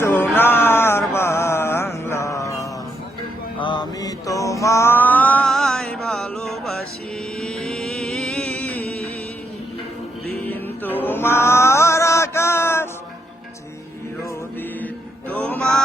সোনার বাংলা। আমি তোমায় ভালোবাসি। দিন তোমার আকাশ চিরদিন তোমার